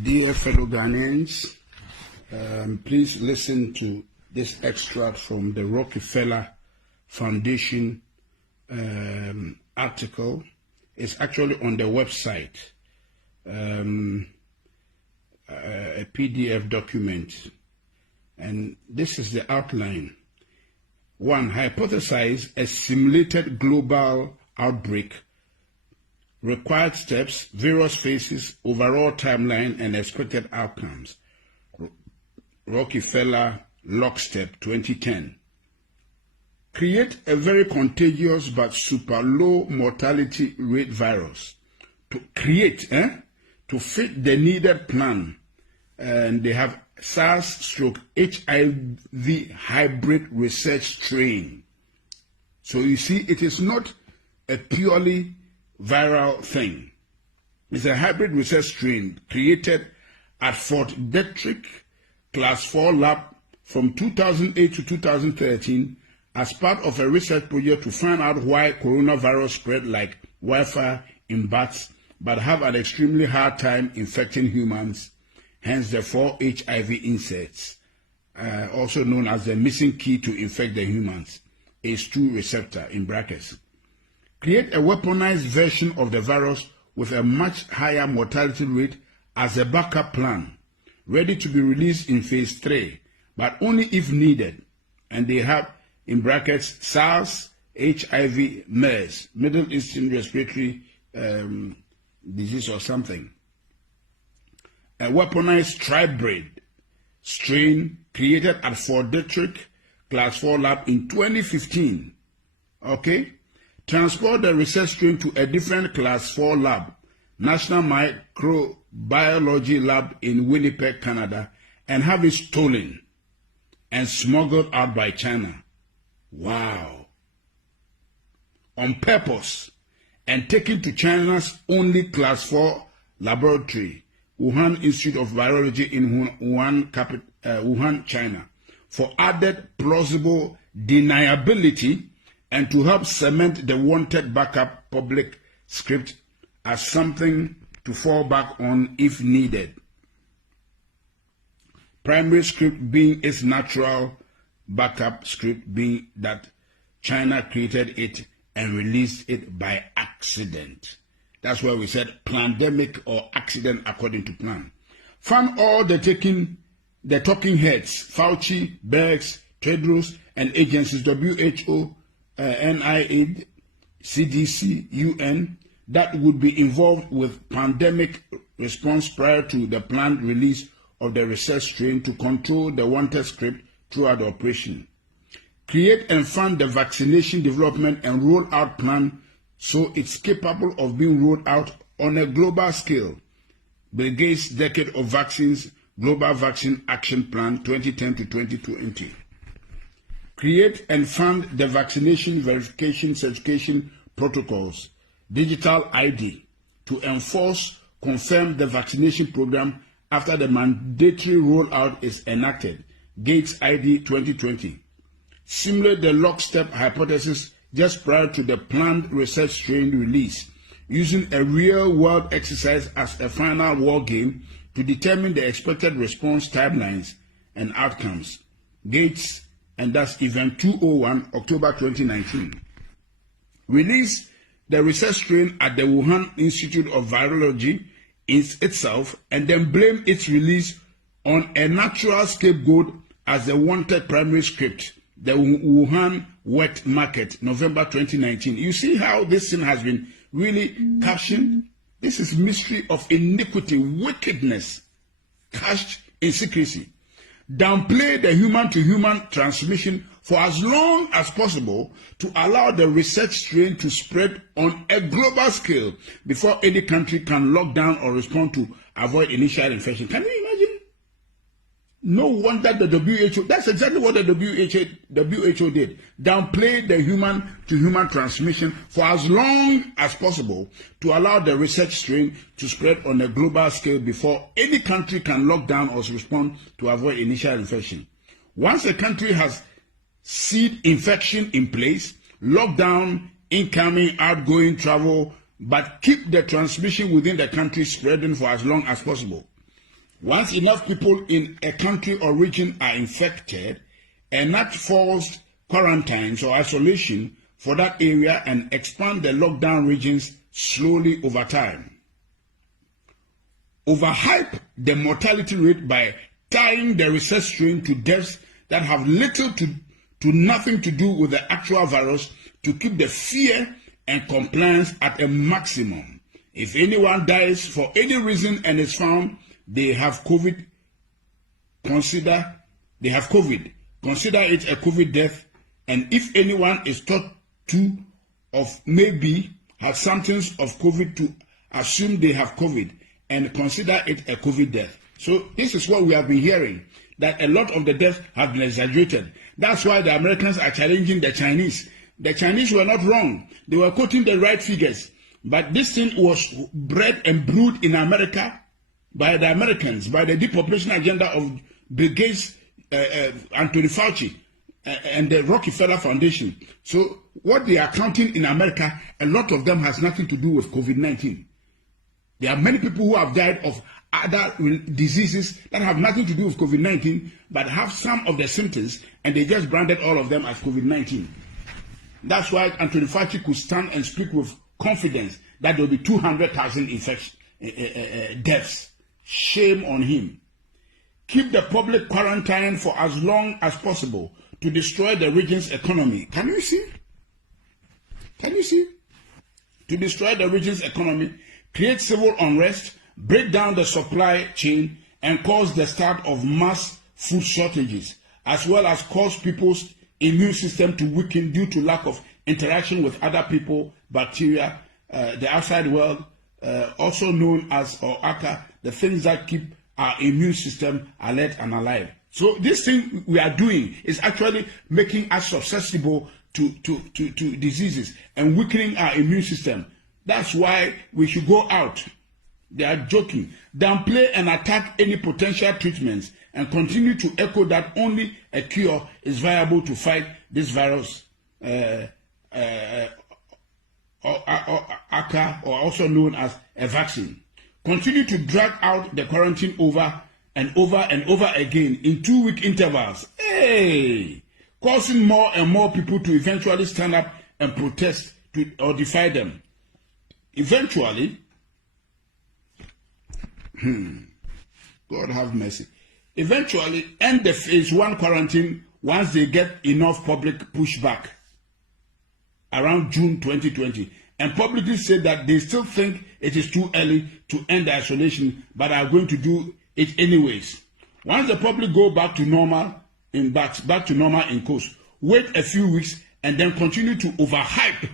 Dear fellow Ghanaians, please listen to this extract from the Rockefeller Foundation article. It's actually on the website, a PDF document, and this is the outline. 1. Hypothesize a simulated global outbreak. Required steps, various phases, overall timeline, and expected outcomes. Rockefeller Lockstep 2010. Create a very contagious but super low mortality rate virus. To fit the needed plan. And they have SARS/HIV hybrid research strain. So you see, it is not a purely viral thing. It's a hybrid research strain created at Fort Detrick Class 4 lab from 2008 to 2013 as part of a research project to find out why coronavirus spread like wildfire in bats but have an extremely hard time infecting humans, hence the 4 HIV insects, also known as the missing key to infect the humans, ACE2 receptor in brackets. Create a weaponized version of the virus with a much higher mortality rate as a backup plan, ready to be released in phase 3, but only if needed. And they have, in brackets, SARS, HIV, MERS, Middle Eastern Respiratory Disease or something. A weaponized tribrid strain created at Fort Detrick Class 4 lab in 2015. Okay? Transport the research strain to a different Class 4 lab, National Microbiology Lab in Winnipeg, Canada, and have it stolen and smuggled out by China. Wow. On purpose, and taken to China's only Class 4 laboratory, Wuhan Institute of Virology in Wuhan, China, for added plausible deniability and to help cement the wanted backup public script as something to fall back on if needed. Primary script being its natural backup script being that China created it and released it by accident. That's why we said pandemic or accident according to plan. Fund all the talking heads, Fauci, Birx, Tedros, and agencies, WHO, NIH, CDC, UN, that would be involved with pandemic response prior to the planned release of the research strain to control the wanted script throughout the operation. Create and fund the vaccination development and rollout plan so it's capable of being rolled out on a global scale. Bill Gates' Decade of Vaccines, Global Vaccine Action Plan 2010 to 2020. Create and fund the vaccination verification certification protocols, digital ID, to enforce, confirm the vaccination program after the mandatory rollout is enacted, Gates ID 2020. Simulate the lockstep hypothesis just prior to the planned research strain release, using a real-world exercise as a final war game to determine the expected response timelines and outcomes. Gates, and that's Event 201, October 2019. Release the research strain at the Wuhan Institute of Virology itself, and then blame its release on a natural scapegoat as the wanted primary script, the Wuhan wet market, November 2019. You see how this thing has been really captioned? This is mystery of iniquity, wickedness, cached in secrecy. Downplay the human-to-human transmission for as long as possible to allow the research strain to spread on a global scale before any country can lock down or respond to avoid initial infection. Can you imagine? No wonder the WHO, that's exactly what the WHO did. Downplay the human-to-human transmission for as long as possible to allow the research strain to spread on a global scale before any country can lock down or respond to avoid initial infection. Once a country has seed infection in place, lock down incoming, outgoing travel, but keep the transmission within the country spreading for as long as possible. Once enough people in a country or region are infected, enact forced quarantines or isolation for that area and expand the lockdown regions slowly over time. Overhype the mortality rate by tying the research strain to deaths that have little to nothing to do with the actual virus to keep the fear and compliance at a maximum. If anyone dies for any reason and is found they have COVID, consider it a COVID death. And if anyone is thought to of maybe have symptoms of COVID, to assume they have COVID and consider it a COVID death. So this is what we have been hearing, that a lot of the deaths have been exaggerated. That's why the Americans are challenging the Chinese. The Chinese were not wrong. They were quoting the right figures. But this thing was bred and brewed in America by the Americans, by the depopulation agenda of Bill Gates, Anthony Fauci, and the Rockefeller Foundation. So what they are counting in America, a lot of them has nothing to do with COVID-19. There are many people who have died of other diseases that have nothing to do with COVID-19, but have some of the symptoms, and they just branded all of them as COVID-19. That's why Anthony Fauci could stand and speak with confidence that there will be 200,000 deaths. Shame on him. Keep the public quarantine for as long as possible to destroy the region's economy. Can you see? Can you see? To destroy the region's economy, create civil unrest, break down the supply chain, and cause the start of mass food shortages, as well as cause people's immune system to weaken due to lack of interaction with other people, bacteria, the outside world, also known as, or ACA, the things that keep our immune system alert and alive. So this thing we are doing is actually making us susceptible to diseases and weakening our immune system. That's why we should go out. They are joking. Downplay and attack any potential treatments and continue to echo that only a cure is viable to fight this virus, ACA, or also known as a vaccine. Continue to drag out the quarantine over and over and over again in 2-week intervals. Hey! Causing more and more people to eventually stand up and protest or defy them. Eventually, God have mercy. Eventually, end the phase 1 quarantine once they get enough public pushback around June 2020. And publicly said that they still think it is too early to end the isolation, but are going to do it anyways. Once the public go back to normal in coast, wait a few weeks and then continue to overhype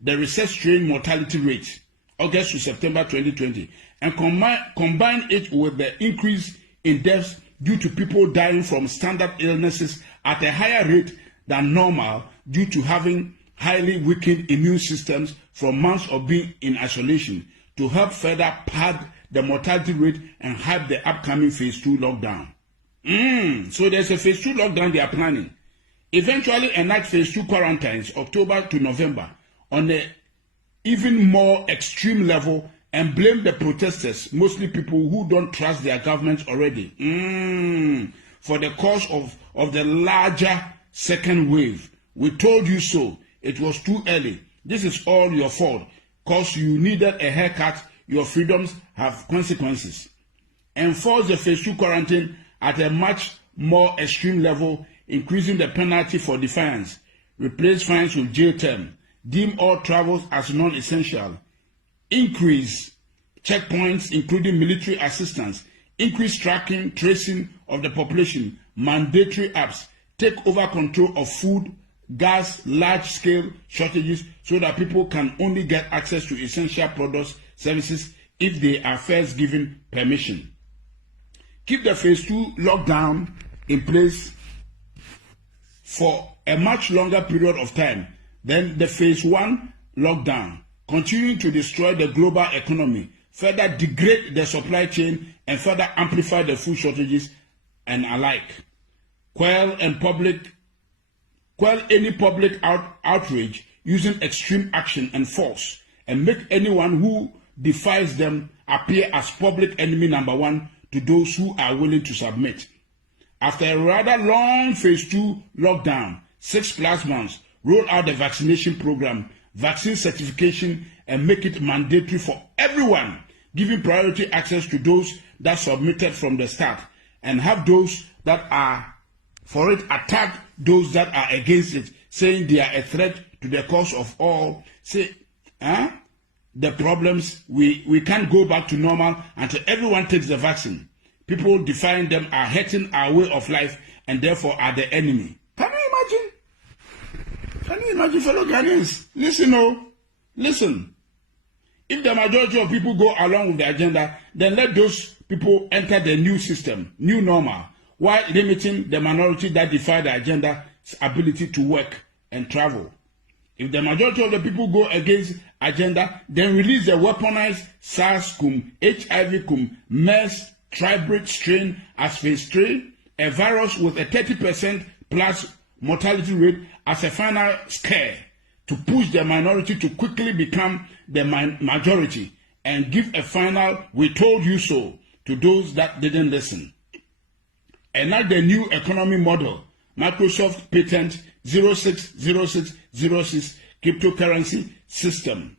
the research strain mortality rate, August to September 2020, and combine it with the increase in deaths due to people dying from standard illnesses at a higher rate than normal due to having highly weakened immune systems from months of being in isolation, to help further pad the mortality rate and hype the upcoming phase 2 lockdown. So there's a phase 2 lockdown they are planning. Eventually enact phase 2 quarantines October to November on an even more extreme level and blame the protesters, mostly people who don't trust their government already, for the cause of the larger second wave. We told you so. It was too early. This is all your fault. Because you needed a haircut, your freedoms have consequences. Enforce the phase 2 quarantine at a much more extreme level, increasing the penalty for defiance. Replace fines with jail term. Deem all travels as non-essential. Increase checkpoints, including military assistance. Increase tracking, tracing of the population. Mandatory apps. Take over control of food, gas, large-scale shortages so that people can only get access to essential products, services, if they are first given permission. Keep the phase 2 lockdown in place for a much longer period of time than the phase 1 lockdown, continuing to destroy the global economy, further degrade the supply chain, and further amplify the food shortages and alike. Quell any public outrage using extreme action and force, and make anyone who defies them appear as public enemy number 1 to those who are willing to submit. After a rather long phase 2 lockdown, 6+ months, roll out the vaccination program, vaccine certification, and make it mandatory for everyone, giving priority access to those that submitted from the start, and have those that are for it attack those that are against it, saying they are a threat to the cause of all. Say, the problems, we can't go back to normal until everyone takes the vaccine. People defying them are hurting our way of life and therefore are the enemy. Can you imagine? Can you imagine, fellow Ghanaians? Listen. If the majority of people go along with the agenda, then let those people enter the new system, new normal, while limiting the minority that defy the agenda's ability to work and travel. If the majority of the people go against agenda, then release the weaponized SARS, HIV, MERS, tribrid strain as phase 3, a virus with a 30% plus mortality rate as a final scare to push the minority to quickly become the majority and give a final "we told you so" to those that didn't listen. And not the new economy model, Microsoft patent 060606 cryptocurrency system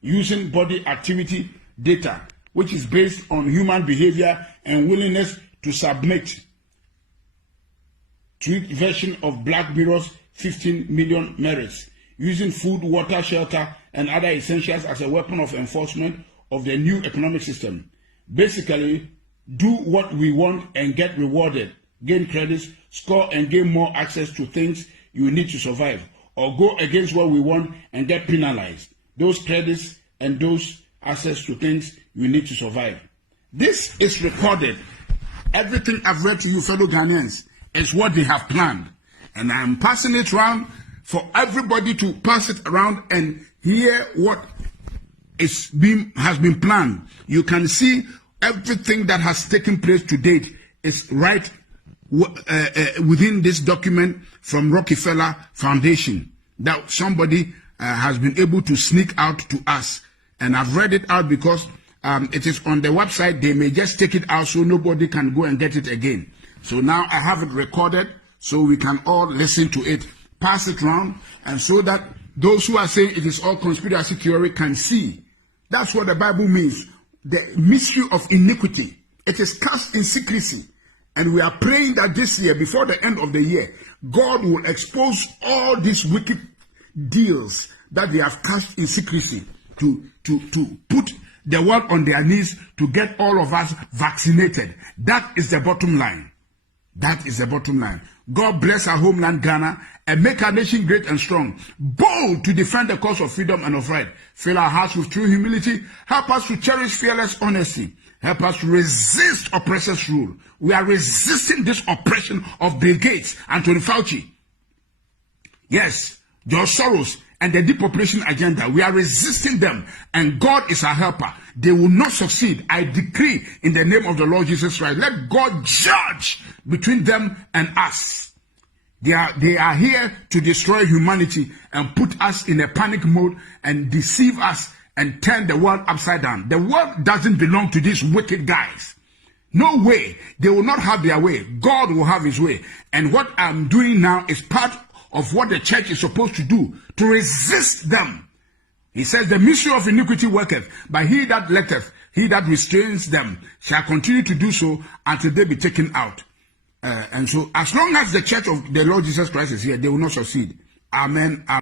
using body activity data, which is based on human behavior and willingness to submit, tweaked version of Black Mirror's 15 million merits, using food, water, shelter, and other essentials as a weapon of enforcement of the new economic system. Basically, do what we want and get rewarded, gain credits, score and gain more access to things you need to survive, or go against what we want and get penalized. Those credits and those access to things you need to survive. This is recorded. Everything I've read to you, fellow Ghanaians, is what they have planned. And I'm passing it around for everybody to pass it around and hear what has been planned. You can see everything that has taken place to date is right within this document from Rockefeller Foundation that somebody has been able to sneak out to us. And I've read it out because it is on the website. They may just take it out so nobody can go and get it again. So now I have it recorded so we can all listen to it, pass it around, and so that those who are saying it is all conspiracy theory can see. That's what the Bible means. The mystery of iniquity. It is cast in secrecy. And we are praying that this year, before the end of the year, God will expose all these wicked deals that they have cast in secrecy to put the world on their knees to get all of us vaccinated. That is the bottom line. That is the bottom line. God bless our homeland Ghana and make our nation great and strong, bold to defend the cause of freedom and of right. Fill our hearts with true humility. Help us to cherish fearless honesty. Help us to resist oppressors' rule. We are resisting this oppression of Bill Gates and Tony Fauci. Yes, George Soros and the depopulation agenda. We are resisting them, and God is our helper. They will not succeed. I decree in the name of the Lord Jesus Christ, let God judge between them and us. They are here to destroy humanity and put us in a panic mode and deceive us and turn the world upside down. The world doesn't belong to these wicked guys. No way. They will not have their way. God will have his way. And what I'm doing now is part of what the church is supposed to do, to resist them. He says, the mystery of iniquity worketh, but he that letteth, he that restrains them, shall continue to do so until they be taken out. And so, as long as the church of the Lord Jesus Christ is here, they will not succeed. Amen. Amen.